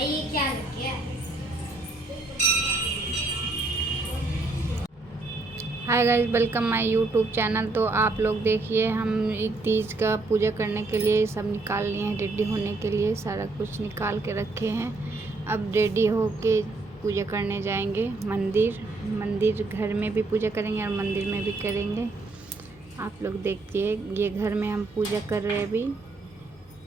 ये क्या किया? Hi guys, welcome my YouTube channel. तो आप लोग देखिए, हम एक तीज का पूजा करने के लिए सब निकाल लिए हैं। रेडी होने के लिए सारा कुछ निकाल के रखे हैं। अब रेडी होके पूजा करने जाएंगे मंदिर घर में भी पूजा करेंगे और मंदिर में भी करेंगे। आप लोग देखिए, ये घर में हम पूजा कर रहे हैं। अभी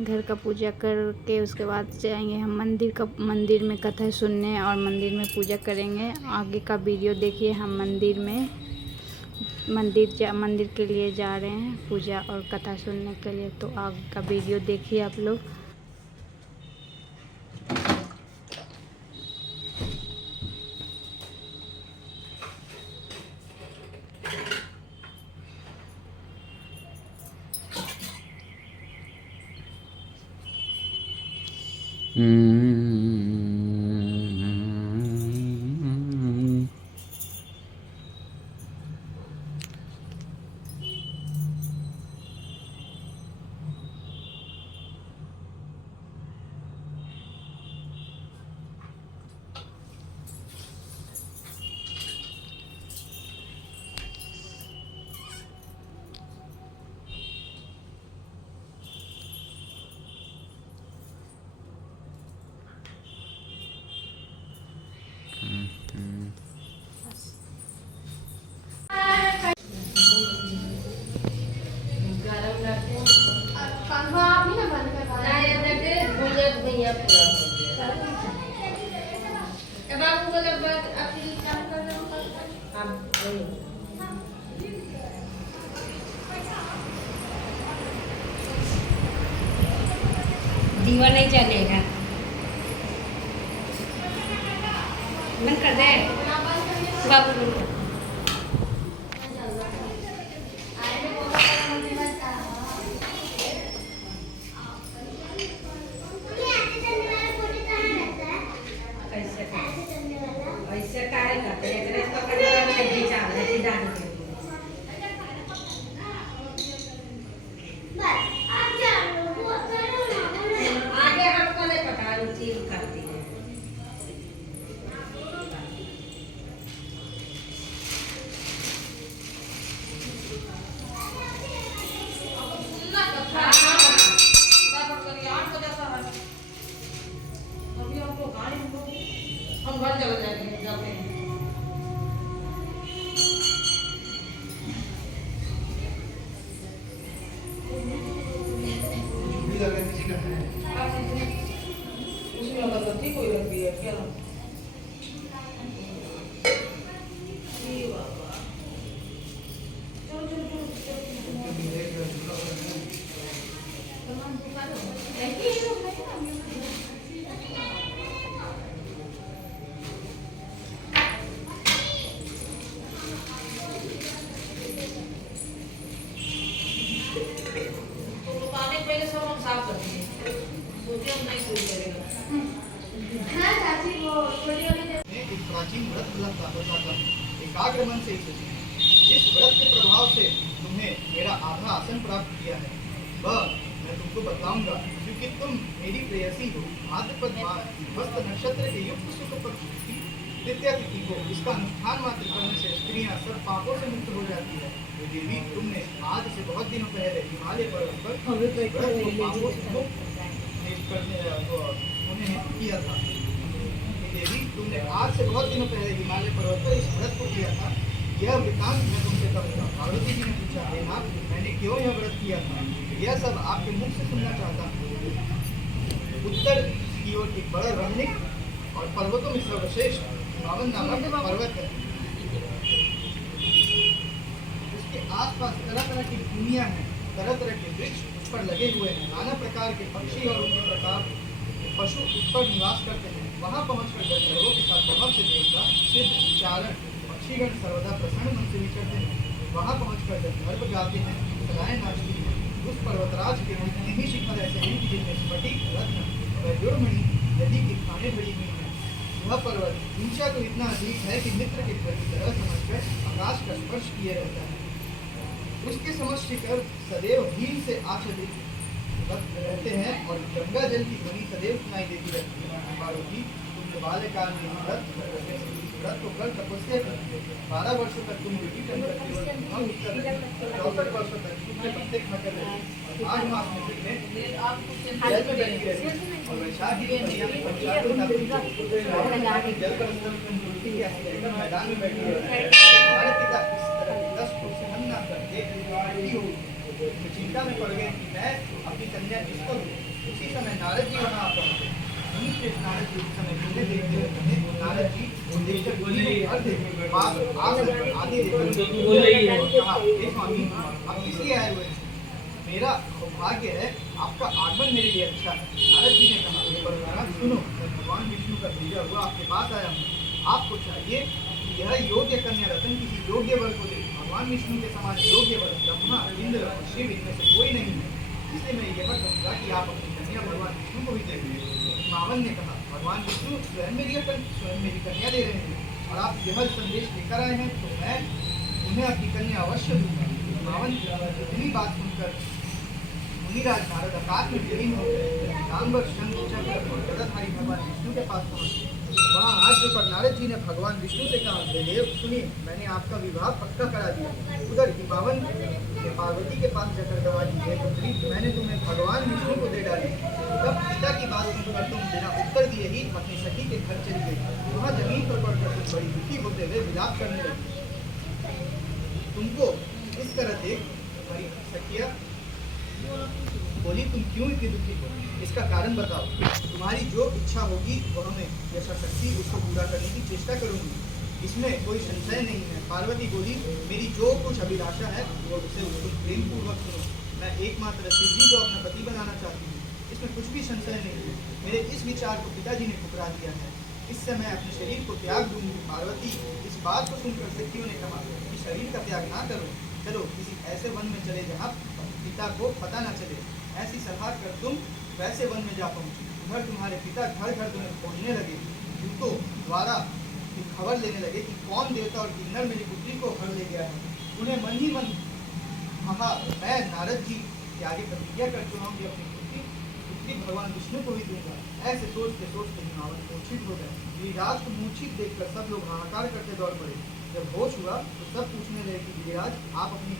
घर का पूजा करके उसके बाद जाएंगे हम मंदिर में कथा सुनने और मंदिर में पूजा करेंगे। आगे का वीडियो देखिए। हम मंदिर के लिए जा रहे हैं पूजा और कथा सुनने के लिए। तो आगे का वीडियो देखिए आप लोग। दीवा नहीं चलेगा। बंद कर दे बाबू। ऐसे काय करते हैं तो करना सब्जी चावल ऐसी डाल के आगे हमको नहीं पता रुचि करती है। हम घर चले जाएंगे जाते हैं। उसमें अगरबत्ती कोई रखी है क्या? पहले सब हम साफ करते हैं, सोचे हम नहीं कोई करेगा। हाँ चाची, वो छोटी वाली एक प्राचीन व्रत होता था, एकाग्र मन से जिस व्रत के प्रभाव से तुम्हें मेरा आधा आसन प्राप्त किया है वह मैं तुमको बताऊंगा, क्योंकि तुम मेरी प्रेयसी हो। भाद्रपद वस्त नक्षत्र के युक्त शुक्ल पक्ष की तृतीया तिथि को इसका अनुष्ठान मात्र करने से स्त्रियां सब पापों से मुक्त हो जाती है। तो देवी, तुमने आज से बहुत दिनों पहले हिमालय पर्वत पर व्रत को पापों से मुक्त करने किया था। देवी, तुमने आज से बहुत दिनों पहले हिमालय पर्वत पर इस व्रत को किया था। यह वृतांत मैं तुमसे कहूँगा। पार्वती जी ने पूछा, हे माँ, मैंने क्यों यह व्रत किया था? यह सब आपके मुख से सुनना चाहता हूँ। उत्तर की ओर एक बड़ा रमणीक और पर्वतों में सर्वश्रेष्ठ हिमावन नामक पर्वत है। उसके आसपास तरह तरह की भूमियां हैं, तरह तरह के वृक्ष उस पर लगे हुए हैं। नाना प्रकार के पक्षी और उनके प्रकार पशु उस पर निवास करते हैं। वहां पहुंचकर गंधर्वों के साथ बहुत से देवता, सिद्ध, चारण, पक्षीगण सर्वदा प्रसन्न मन से विचरते हैं। वहां पहुंचकर गंधर्व गाते हैं, सदाएं नाचती हैं। उस पर्वतराज के जितने ही शिखर ऐसे हैं कि जिनमें स्फटिक, रत्न, वैडूर्यमणि नदी की खाने भरी हुई हैं। वह पर्वत ऊंचा तो इतना अधिक है कि मित्र के घर की तरह समझकर आकाश का स्पर्श किए रहता है। उसके समक्ष शिखर सदैव भीम से आच्छादित रहते हैं और गंगा जल की ध्वनि सदैव सुनाई देती रहती है। पार्वती, तुमने बाल्यकाल में व्रत को कर तपस्या की, 12 वर्षों तक तुम रोटी टंकर केवल 64 वर्षों तक सूखे पत्ते खाकर रही। 8 मास में तुमने जल में बैठी रही और वैशाख की महीना में पंचायत जल पर तुम रोटी की ऐसी रहकर मैदान में बैठी रही। तुम्हारे पिता इस तरह के कष्ट को सहन न करके चिंता में पड़ गए कि मैं अपनी कन्या किसको दूं। उसी समय नारद जी वहाँ पहुंचे। नारद जी उस समय मुझे देखते हुए नारद जी आदि कहा, हे स्वामी, आप किसलिए आए हुए हैं? मेरा सौभाग्य है, आपका आगमन मेरे लिए अच्छा है। नारद जी ने कहा, परमात्मा सुनो, मैं भगवान विष्णु का भेजा हुआ आपके पास आया हूँ। आपको चाहिए कि यह योग्य कन्या रतन किसी योग्य वर को दे। भगवान विष्णु के समान योग्य वर ब्रह्मा, इंद्र और शिव इनमें से कोई नहीं है। इसलिए मैं यह कहूँगा कि आप अपनी कन्या भगवान विष्णु को भी दे दें। हिमावन ने कहा, भगवान विष्णु स्वयं मेरी कन्या दे रहे हैं और आप यह संदेश लेकर आए हैं तो मैं उन्हें अपनी कन्या अवश्य दूंगा। हिमावन इतनी बात सुनकर मुनिराज नारद आकाश में विलीन हो गए। नामवर शंख चक्र और गदाधारी भगवान विष्णु के पास पहुंचे। वहाँ हाथ जोड़कर नारद जी ने भगवान विष्णु से कहा, देव सुनिए, मैंने आपका विवाह पक्का करा दिया। उधर हिमावन ने पार्वती के पास जाकर दवा दी, हे पुत्री, मैंने तुम्हें भगवान विष्णु को दे डाली। तब पिता की बात सुनकर तुम बिना उत्तर दिए ही अपनी सखी के घर चली गई। वहाँ जमीन पर पड़कर तुम बड़ी दुखी होते हुए विलाप करने लगी। तुमको इस तरह देख तुम्हारी सखिया बोली, तुम क्यों इतनी दुखी हो? इसका कारण बताओ। तुम्हारी जो इच्छा होगी वह मैं यथाशक्ति उसको पूरा करने की चेष्टा करूंगी, इसमें कोई संशय नहीं है। पार्वती बोली, मेरी जो कुछ अभिलाषा है वो उसे उसको प्रेम पूर्वक सुनो। मैं एकमात्र शिव जी को अपना पति बनाना चाहती हूँ, इसमें कुछ भी संशय नहीं है। मेरे इस विचार को पिताजी ने ठुकरा दिया है, इससे मैं अपने शरीर को त्याग दूंगी। पार्वती इस बात को सुनकर सखियों ने कहा कि शरीर का त्याग ना करो, चलो किसी ऐसे वन में चले जहाँ पिता को पता न चले। ऐसी सलाह कर तुम वैसे वन में जा पहुंची। उधर तुम्हारे पिता घर घर तुम्हें खोजने लगे, दूतों द्वारा खबर लेने लगे कि कौन देवता और किन्नर मेरी पुत्री को घर ले गया है। उन्हें मन ही मन कहा, मैं नारद जी के आगे प्रतिज्ञा कर चुका हूँ कि अपनी पुत्री भगवान विष्णु को ही दूंगा। ऐसे सोचते सोचते हिमावन मूर्छित हो गए। गिरिराज को मूर्छित देखकर सब लोग हाहाकार करके दौड़ पड़े। जब होश हुआ तो सब पूछने लगे कि गिरिराज, आप अपनी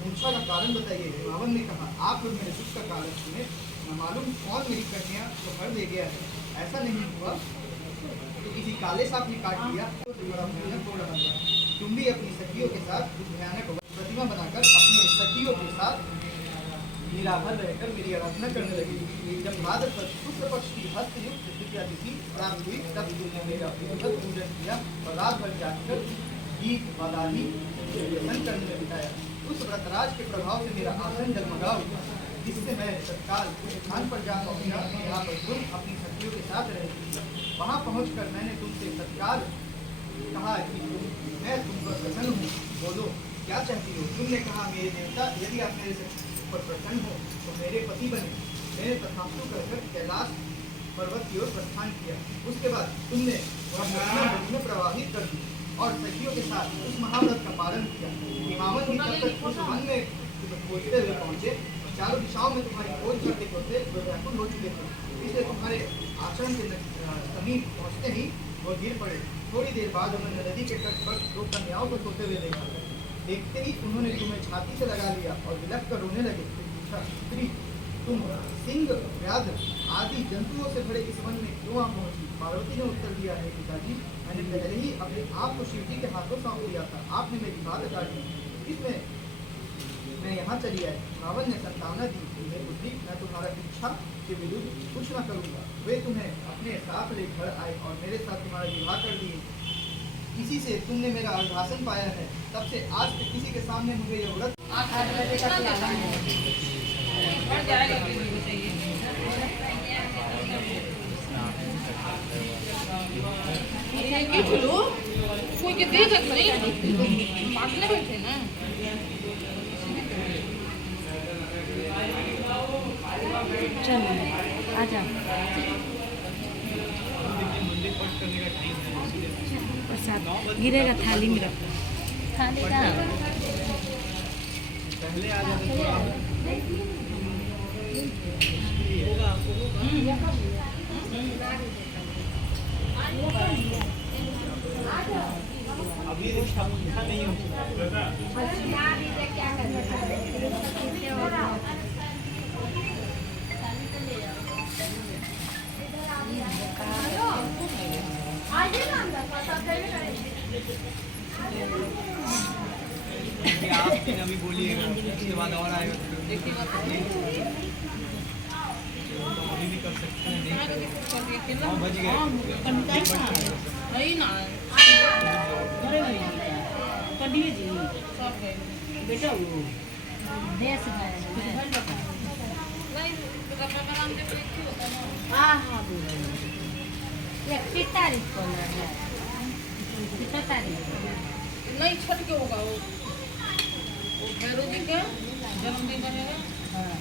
मूर्छा का कारण बताइए। हिमावन ने कहा, आप लोग मेरे दुख का कारण सुने, न मालूम कौन मेरी कन्या को घर ले गया है। ऐसा नहीं हुआ तो किसी काले सांप ने काट लिया तो बड़ा भयानक हो रहा था। तुम भी अपनी सखियों के साथ उस भयानक प्रतिमा बनाकर अपने सखियों के साथ निराभर रहकर मेरी आराधना करने लगी। जब भाद्रपद शुक्ल पक्ष की हस्तयुक्त तृतीया तिथि प्राप्त हुई तब तुमने मेरा पूजन किया और रात भर जाकर गीत बदाली दर्शन करने में बिताया। उस व्रतराज के प्रभाव से मेरा आसन जगमगा हुआ, जिससे मैं तत्काल उस स्थान पर जा पहुंचा जहाँ पर तुम अपनी सखियों के साथ रहती। वहाँ पहुंचकर मैंने तुमसे तत्काल कहा कि मैं तुम पर प्रसन्न हूँ, बोलो क्या चाहती हो? तुमने कहा, मेरे देवता, यदि आप मेरे पर प्रसन्न हो तो मेरे पति बने। मैंने तथास्तु कहकर कैलाश पर्वत की ओर प्रस्थान किया। उसके बाद तुमने वह नदी में प्रवाहित कर दी और सखियों के साथ उस महाव्रत का पालन किया। हिमावन भी तब तक उस वन में खोजते हुए पहुंचे और चारों दिशाओं में तुम्हारी खोज करते करते वे व्याकुल हो चुके थे। इसलिए तुम्हारे आचरण के समीप पहुंचते ही वो गिर पड़े। थोड़ी देर बाद उन्होंने नदी के तट पर दो कन्याओं को सोते हुए देखा। देखते ही उन्होंने तुम्हें छाती से लगा लिया और विलख कर रोने लगे। पूछा, स्त्री, तुम सिंह, व्याघ्र आदि जंतुओं से भरे इस वन में क्यों आ पहुंची? पार्वती ने उत्तर दिया है, पिताजी, मैंने पहले ही अपने आप को शिव जी के हाथों सौंप दिया था। आपने मेरी बात काटी, इसमें मैं यहाँ चली आई। रावण ने संतावना दी, हे पुत्री, मैं तुम्हारा इच्छा के विरुद्ध कुछ न करूँगा। वे तुम्हें अपने साथ ले घर आए और मेरे साथ तुम्हारा विवाह कर दिए। किसी से तुमने मेरा अर्धासन पाया है, तब से आज तक किसी के सामने मुझे यह व्रत कोई के देखत नहीं, बांटने बैठे ना। चलो आ जाओ। प्रसाद गिरेगा थाली में रखो। थाली का पहले आ जाते अभी रिक्शा नहीं होती। आप तीन अभी बोलिएगा, उसके बाद और आएगा तो अभी भी कर सकते हैं। 9 बज गए। बेटा वो देश हाँ हाँ कितना तारीख को है कितना तारीख नहीं छठ के होगा वो भैरव जी के जन्मदिन रहेगा। हाँ